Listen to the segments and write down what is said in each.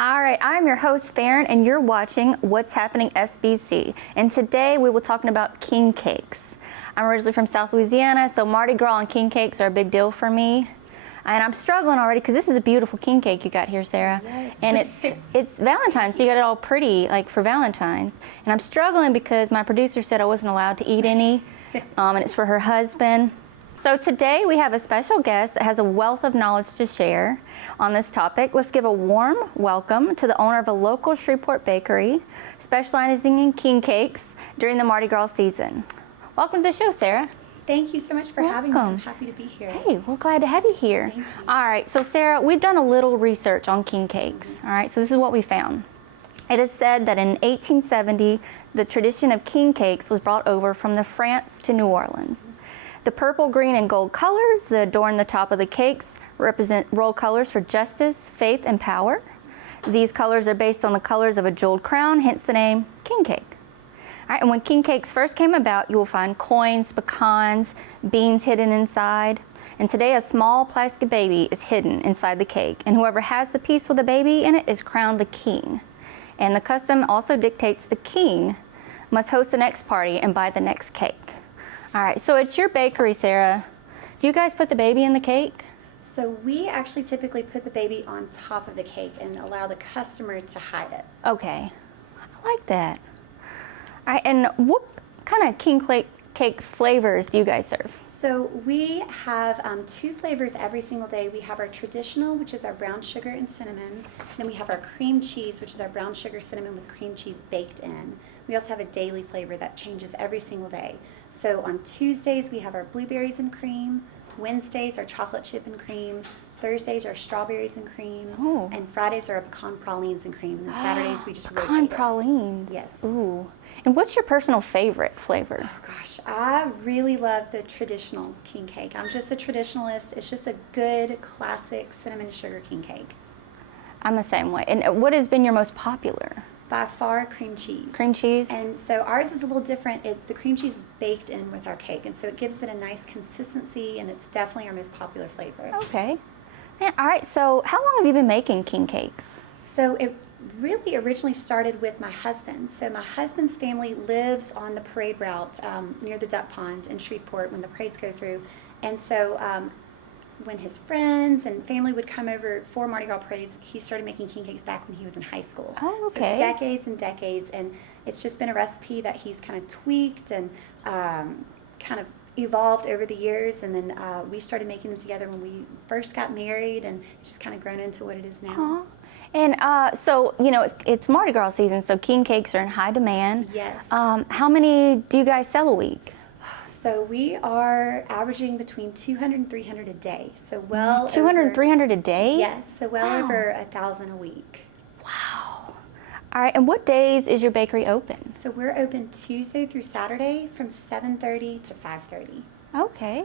All right, I'm your host, Farron, and you're watching What's Happening SBC. And today we will be talking about king cakes. I'm originally from South Louisiana, so Mardi Gras and king cakes are a big deal for me. And I'm struggling already because this is a beautiful king cake you got here, Sarah. Yes. And it's Valentine's, so you got it all pretty, like for Valentine's. And I'm struggling because my producer said I wasn't allowed to eat any, and it's for her husband. So today we have a special guest that has a wealth of knowledge to share on this topic. Let's give a warm welcome to the owner of a local Shreveport bakery specializing in king cakes during the Mardi Gras season. Welcome to the show, Sarah. Thank you so much for having me. I'm happy to be here. Hey, we're glad to have you here. Thank you. All right, so Sarah, we've done a little research on king cakes. All right, so this is what we found. It is said that in 1870, the tradition of king cakes was brought over from France to New Orleans. The purple, green, and gold colors that adorn the top of the cakes represent royal colors for justice, faith, and power. These colors are based on the colors of a jeweled crown, hence the name king cake. All right, and when king cakes first came about, you will find coins, pecans, beans hidden inside. And today, a small plastic baby is hidden inside the cake, and whoever has the piece with the baby in it is crowned the king. And the custom also dictates the king must host the next party and buy the next cake. All right, so it's your bakery, Sarah. Do you guys put the baby in the cake? So we actually typically put the baby on top of the cake and allow the customer to hide it. Okay, I like that. All right, and what kind of king cake flavors do you guys serve? So we have 2 flavors every single day. We have our traditional, which is our brown sugar and cinnamon. Then we have our cream cheese, which is our brown sugar cinnamon with cream cheese baked in. We also have a daily flavor that changes every single day. So on Tuesdays, we have our blueberries and cream. Wednesdays are chocolate chip and cream. Thursdays are strawberries and cream. Oh. And Fridays are pecan pralines and cream. And Saturdays we just rotate Pecan it. pralines. Yes. Ooh. And what's your personal favorite flavor? Oh gosh, I really love the traditional king cake. I'm just a traditionalist. It's just a good classic cinnamon sugar king cake. I'm the same way. And what has been your most popular? By far, cream cheese. Cream cheese? And so ours is a little different. The cream cheese is baked in with our cake, and so it gives it a nice consistency, and it's definitely our most popular flavor. Okay. Yeah, all right, so how long have you been making king cakes? So it really originally started with my husband. So my husband's family lives on the parade route near the duck pond in Shreveport when the parades go through. And so when his friends and family would come over for Mardi Gras parades, he started making king cakes back when he was in high school. Oh, okay. So decades and decades, and it's just been a recipe that he's kind of tweaked and kind of evolved over the years, and then we started making them together when we first got married, and it's just kind of grown into what it is now. Aww. And so, you know, it's Mardi Gras season, so king cakes are in high demand. Yes. How many do you guys sell a week? So we are averaging between 200 and 300 a day. So well 200 over, and 300 a day? Yes, so well Wow. over 1,000 a week. Wow. All right, and what days is your bakery open? So we're open Tuesday through Saturday from 7:30 to 5:30. Okay.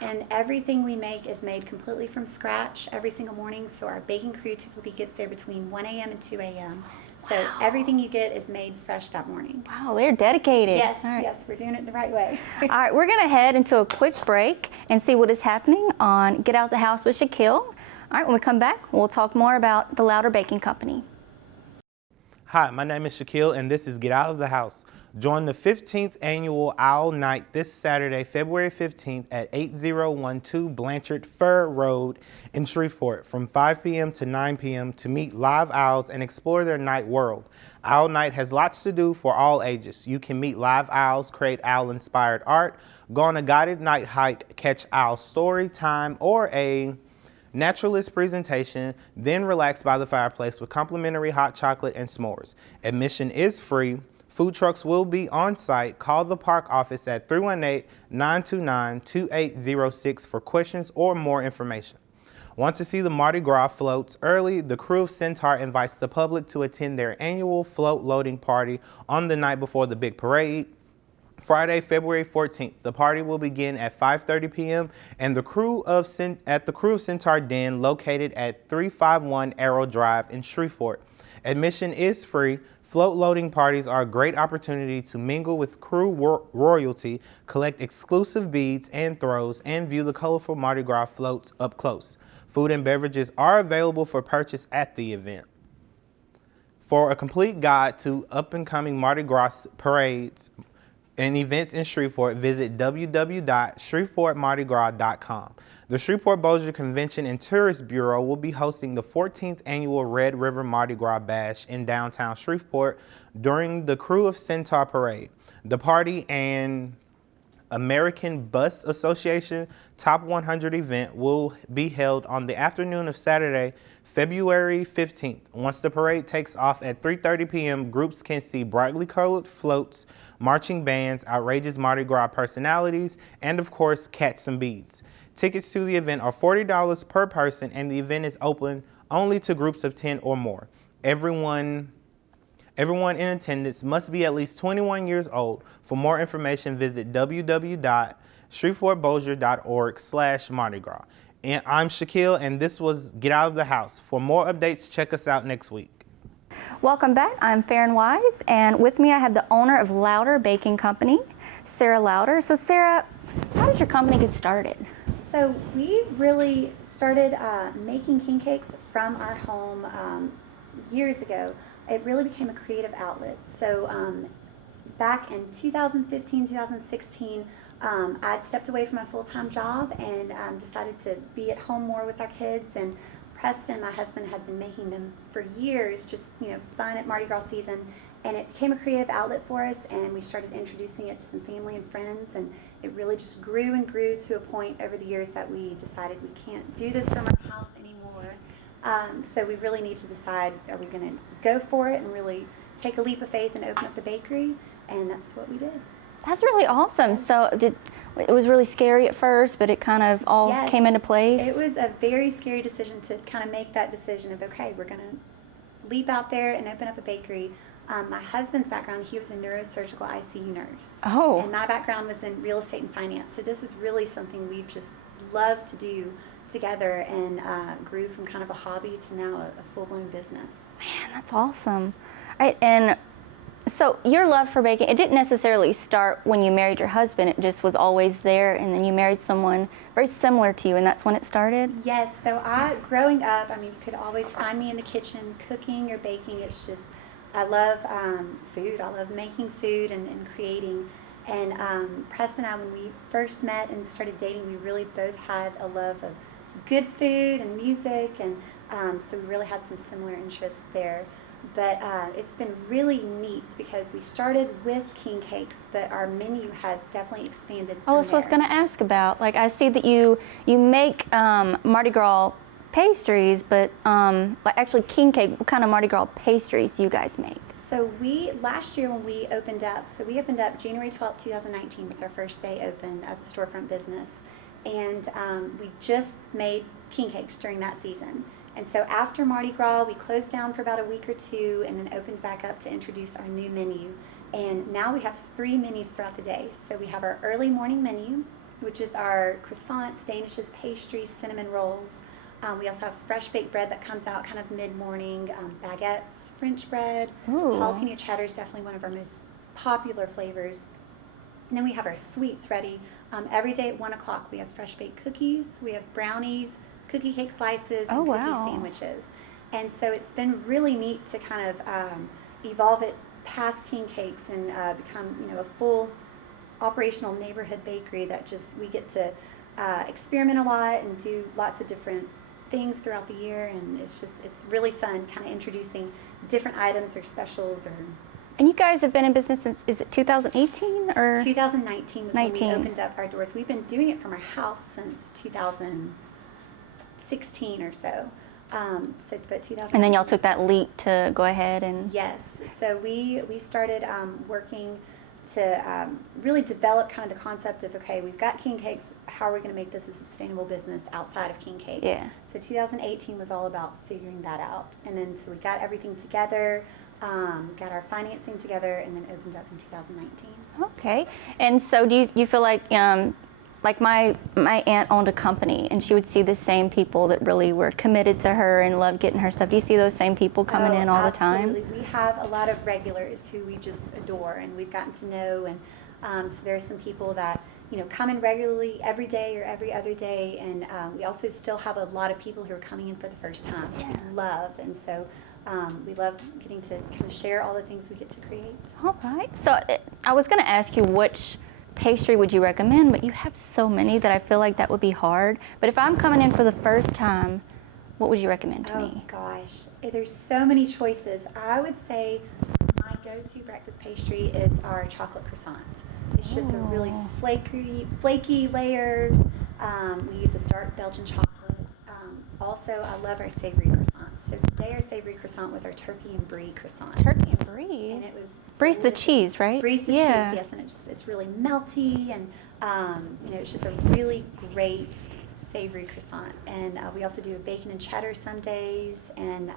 And everything we make is made completely from scratch every single morning. So our baking crew typically gets there between 1 a.m. and 2 a.m. So Wow. everything you get is made fresh that morning. Wow, they're dedicated. Yes, All right. yes, we're doing it the right way. All right, we're going to head into a quick break and see what is happening on Get Out the House with Shaquille. All right, when we come back, we'll talk more about the Louder Baking Company. Hi, my name is Shaquille, and this is Get Out of the House. Join the 15th Annual Owl Night this Saturday, February 15th at 8012 Blanchard Fur Road in Shreveport from 5 p.m. to 9 p.m. to meet live owls and explore their night world. Owl Night has lots to do for all ages. You can meet live owls, create owl-inspired art, go on a guided night hike, catch owl story time, or a naturalist presentation, then relax by the fireplace with complimentary hot chocolate and s'mores. Admission is free. Food trucks will be on site. Call the park office at 318-929-2806 for questions or more information. Want to see the Mardi Gras floats early? The crew of Centaur invites the public to attend their annual float loading party on the night before the big parade. Friday, February 14th, the party will begin at 5:30 p.m. and at the Crew of Centaur Den located at 351 Arrow Drive in Shreveport. Admission is free. Float loading parties are a great opportunity to mingle with crew royalty, collect exclusive beads and throws, and view the colorful Mardi Gras floats up close. Food and beverages are available for purchase at the event. For a complete guide to up-and-coming Mardi Gras parades and events in Shreveport, visit www.shreveportmardigras.com. The Shreveport-Bossier Convention and Tourist Bureau will be hosting the 14th annual Red River Mardi Gras Bash in downtown Shreveport during the Crew of Centaur Parade. The party and American Bus Association Top 100 event will be held on the afternoon of Saturday, February 15th. Once the parade takes off at 3:30 p.m., groups can see brightly colored floats, marching bands, outrageous Mardi Gras personalities, and of course, cats and beads. Tickets to the event are $40 per person, and the event is open only to groups of 10 or more. Everyone in attendance must be at least 21 years old. For more information, visit www.shreveportbossier.org/Mardi Gras. And I'm Shaquille, and this was Get Out of the House. For more updates, check us out next week. Welcome back. I'm Farron Wise, and with me I have the owner of Louder Baking Company, Sarah Louder. So Sarah, how did your company get started? So we really started making king cakes from our home years ago. It really became a creative outlet. So back in 2015, 2016, I'd stepped away from my full-time job and decided to be at home more with our kids. And Preston, my husband, had been making them for years, just fun at Mardi Gras season. And it became a creative outlet for us, and we started introducing it to some family and friends, and it really just grew and grew to a point over the years that we decided we can't do this from our house anymore. So we really need to decide, are we going to go for it and really take a leap of faith and open up the bakery? And that's what we did. That's really awesome. So it was really scary at first, but it kind of all came into place? It was a very scary decision to kind of make that decision of, okay, we're going to leap out there and open up a bakery. My husband's background, he was a neurosurgical ICU nurse. Oh. And my background was in real estate and finance. So this is really something we've just loved to do together, and grew from kind of a hobby to now a full-blown business. Man, that's awesome. All right, and so your love for baking, it didn't necessarily start when you married your husband. It just was always there, and then you married someone very similar to you, and that's when it started? Yes. So growing up, you could always find me in the kitchen cooking or baking. It's just, I love food. I love making food and creating. And Preston and I, when we first met and started dating, we really both had a love of good food and music, and so we really had some similar interests there. But it's been really neat because we started with king cakes, but our menu has definitely expanded from that's what I was going to ask about. Like, I see that you make Mardi Gras pastries, but like actually king cake, what kind of Mardi Gras pastries do you guys make? So last year when we opened up January 12th, 2019 was our first day open as a storefront business. And we just made king cakes during that season. And so after Mardi Gras, we closed down for about a week or two and then opened back up to introduce our new menu. And now we have 3 menus throughout the day. So we have our early morning menu, which is our croissants, danishes, pastries, cinnamon rolls. We also have fresh baked bread that comes out kind of mid-morning, baguettes, French bread. Ooh. Jalapeno cheddar is definitely one of our most popular flavors. And then we have our sweets ready. Every day at 1 o'clock we have fresh baked cookies, we have brownies, cookie cake slices, and cookie sandwiches. And so it's been really neat to kind of evolve it past king cakes and become a full operational neighborhood bakery that just we get to experiment a lot and do lots of different things throughout the year, and it's really fun kind of introducing different items or specials. And you guys have been in business since, is it 2018 or? 2019 was when we opened up our doors. We've been doing it from our house since 2016 or so. But 2019. And then y'all took that leap to go ahead and. Yes. So we started working to really develop kind of the concept of, okay, we've got king cakes, how are we going to make this a sustainable business outside of king cakes? Yeah. So 2018 was all about figuring that out. And then so we got everything together, got our financing together, and then opened up in 2019. Okay. And so do you feel like my aunt owned a company, and she would see the same people that really were committed to her and loved getting her stuff. Do you see those same people coming in all the time? Absolutely. We have a lot of regulars who we just adore and we've gotten to know, and so there are some people that come in regularly every day or every other day. And we also still have a lot of people who are coming in for the first time, which we love. And so we love getting to kind of share all the things we get to create. All right. So I was going to ask you which pastry would you recommend, but you have so many that I feel like that would be hard. But if I'm coming in for the first time, what would you recommend to me? Oh gosh, there's so many choices. I would say my go-to breakfast pastry is our chocolate croissant. It's just a really flaky layers. We use a dark Belgian chocolate. Also, I love our savory croissant. So today our savory croissant was our turkey and brie croissant. Turkey and brie? And it was Brie's the delicious. cheese, right? Brie's the Yeah. cheese, yes, and it's really melty, and it's just a really great savory croissant. And we also do a bacon and cheddar some days, and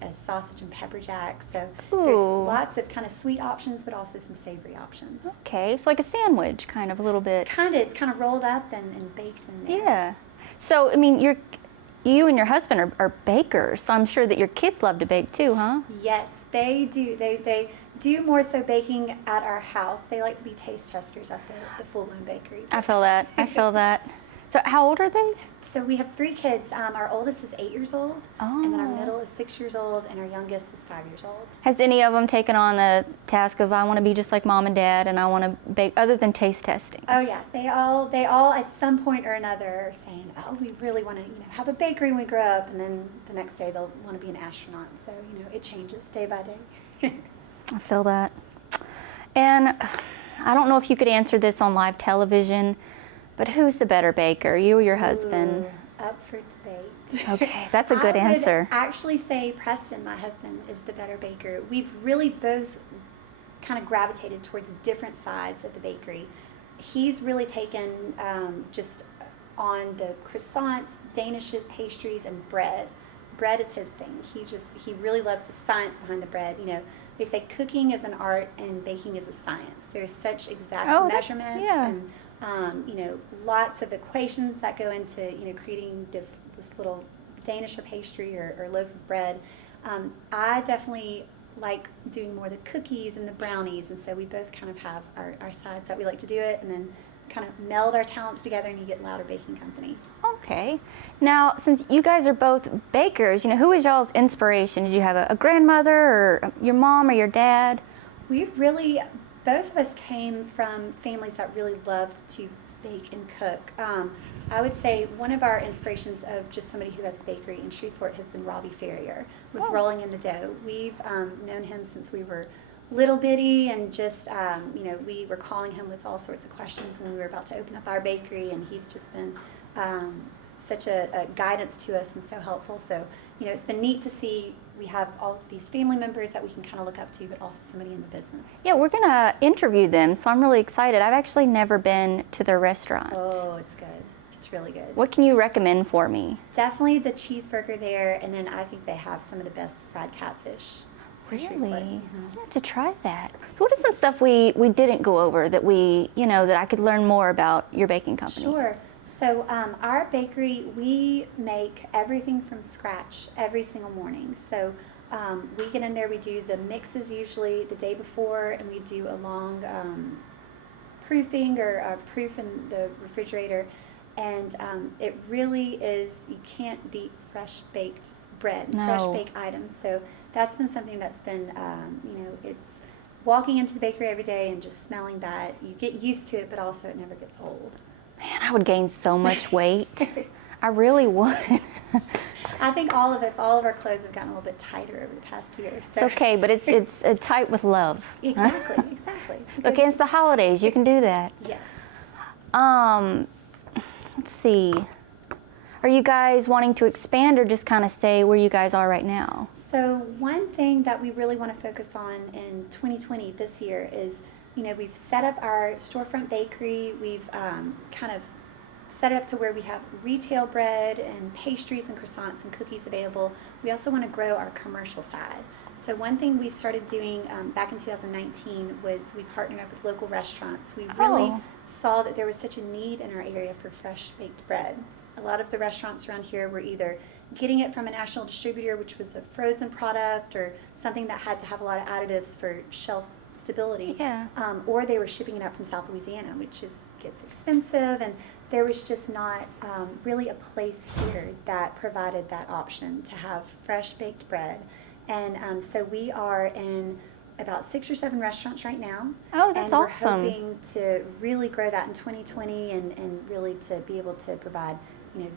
a sausage and pepper jack. So there's Ooh. lots of kind of sweet options, but also some savory options. Okay, it's like a sandwich, kind of a little bit. It's kind of rolled up and baked in there. Yeah. So, I mean, you and your husband are bakers, so I'm sure that your kids love to bake too, huh? Yes, they do. They do more so baking at our house. They like to be taste testers at the Full Bloom Bakery. I feel that. I feel that. So, how old are they? So we have 3 kids. Our oldest is 8 years old, and then our Oh. middle is 6 years old, and our youngest is 5 years old. Has any of them taken on the task of I want to be just like mom and dad, and I want to bake, other than taste testing? Oh yeah, they all at some point or another are saying, "Oh, we really want to, have a bakery when we grow up," and then the next day they'll want to be an astronaut. So it changes day by day. I feel that. And I don't know if you could answer this on live television, but who's the better baker, you or your husband? Ooh, up for debate. Okay, that's a good I answer. would actually say Preston, my husband, is the better baker. We've really both kind of gravitated towards different sides of the bakery. He's really taken just on the croissants, danishes, pastries, and bread. Bread is his thing. He really loves the science behind the bread. They say cooking is an art and baking is a science. There's such exact measurements and lots of equations that go into creating this little Danish or pastry or loaf of bread. I definitely like doing more the cookies and the brownies, and so we both kind of have our sides that we like to do it, and then kind of meld our talents together, and you get Louder Baking Company. Okay. Now, since you guys are both bakers, who is y'all's inspiration? Did you have a grandmother or your mom or your dad? Both of us came from families that really loved to bake and cook. I would say one of our inspirations of just somebody who has a bakery in Shreveport has been Robbie Ferrier with Rolling in the Dough. We've known him since we were little bitty, and just we were calling him with all sorts of questions when we were about to open up our bakery, and he's just been such a guidance to us and so helpful. So it's been neat to see we have all these family members that we can kind of look up to, but also somebody in the business. Yeah, we're going to interview them, so I'm really excited. I've actually never been to their restaurant. Oh, it's good. It's really good. What can you recommend for me? Definitely the cheeseburger there, and then I think they have some of the best fried catfish. Really? Mm-hmm. I have to try that. So what is some stuff we didn't go over that that I could learn more about your baking company? Sure. So our bakery, we make everything from scratch every single morning. So we get in there, we do the mixes usually the day before, and we do a long proofing or proof in the refrigerator. And it really is, you can't beat fresh baked bread, No. fresh baked items. So that's been something that's been, it's walking into the bakery every day and just smelling that. You get used to it, but also it never gets old. Man, I would gain so much weight. I really would. I think all of our clothes have gotten a little bit tighter over the past year. So. It's okay, but it's tight with love. Exactly. It's a good- Okay, it's the holidays. You can do that. Yes. Let's see. Are you guys wanting to expand or just kind of stay where you guys are right now? So one thing that we really want to focus on in 2020 this year is, we've set up our storefront bakery. We've kind of set it up to where we have retail bread and pastries and croissants and cookies available. We also want to grow our commercial side. So one thing we've started doing back in 2019 was we partnered up with local restaurants. We really saw that there was such a need in our area for fresh baked bread. A lot of the restaurants around here were either getting it from a national distributor, which was a frozen product or something that had to have a lot of additives for shelf stability, Yeah. or they were shipping it out from South Louisiana, which gets expensive, and there was just not really a place here that provided that option to have fresh baked bread. And so we are in about 6 or 7 restaurants right now. Oh, that's and we're awesome. hoping to really grow that in 2020 and really to be able to provide,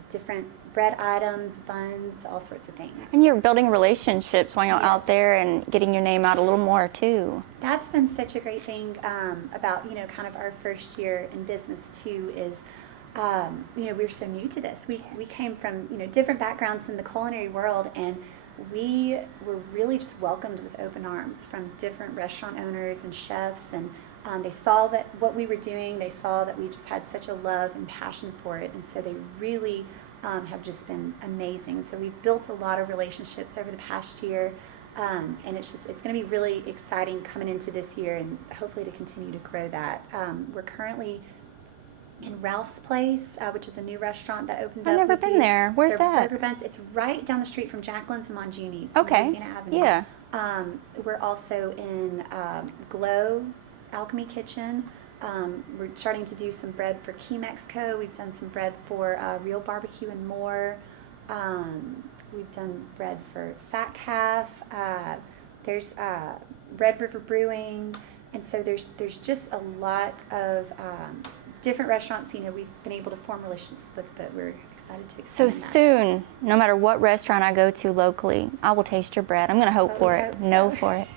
different bread items, buns, all sorts of things. And you're building relationships while you're out Yes. there and getting your name out a little more too. That's been such a great thing about, kind of our first year in business too is, we're so new to this. We came from, different backgrounds in the culinary world, and we were really just welcomed with open arms from different restaurant owners and chefs, and they saw that what we were doing, they saw that we just had such a love and passion for it, and so they really have just been amazing. So we've built a lot of relationships over the past year, and it's going to be really exciting coming into this year and hopefully to continue to grow that. We're currently in Ralph's Place, which is a new restaurant that opened up. I've never We been do there. Where's their that? burger buns. It's right down the street from Jacqueline's and Mangini's on Okay. Louisiana Avenue. Yeah. We're also in Glow Alchemy Kitchen. We're starting to do some bread for Key Mexico. We've done some bread for Real Barbecue and More. We've done bread for Fat Calf. There's Red River Brewing, and so there's just a lot of different restaurants, we've been able to form relationships with, but we're excited to So expand that. soon, no matter what restaurant I go to locally, I will taste your bread. I'm going to hope Well, for we it, hope so. know for it.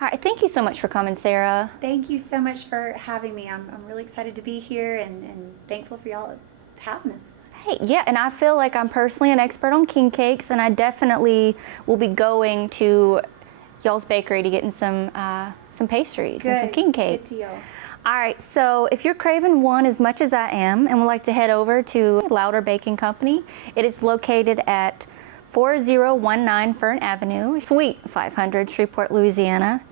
All right, thank you so much for coming, Sarah. Thank you so much for having me. I'm really excited to be here and thankful for y'all having us. Hey, yeah, and I feel like I'm personally an expert on king cakes, and I definitely will be going to y'all's bakery to getting some pastries and some king cakes. Good deal. All right, so if you're craving one as much as I am and would like to head over to Louder Baking Company, it is located at 4019 Fern Avenue, Suite 500, Shreveport, Louisiana,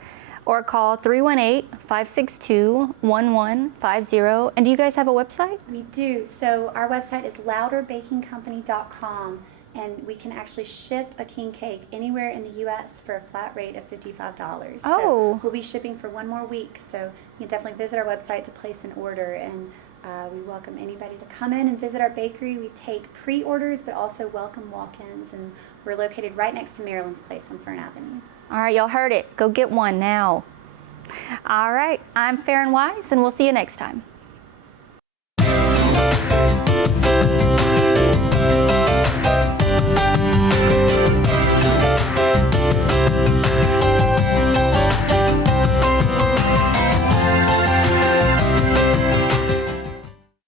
or call 318-562-1150. And do you guys have a website? We do. So our website is louderbakingcompany.com, and we can actually ship a king cake anywhere in the U.S. for a flat rate of $55. Oh. So we'll be shipping for 1 more week, so you can definitely visit our website to place an order, and we welcome anybody to come in and visit our bakery. We take pre-orders, but also welcome walk-ins, and we're located right next to Maryland's Place on Fern Avenue. All right, y'all heard it. Go get one now. All right, I'm Farron Wise, and we'll see you next time.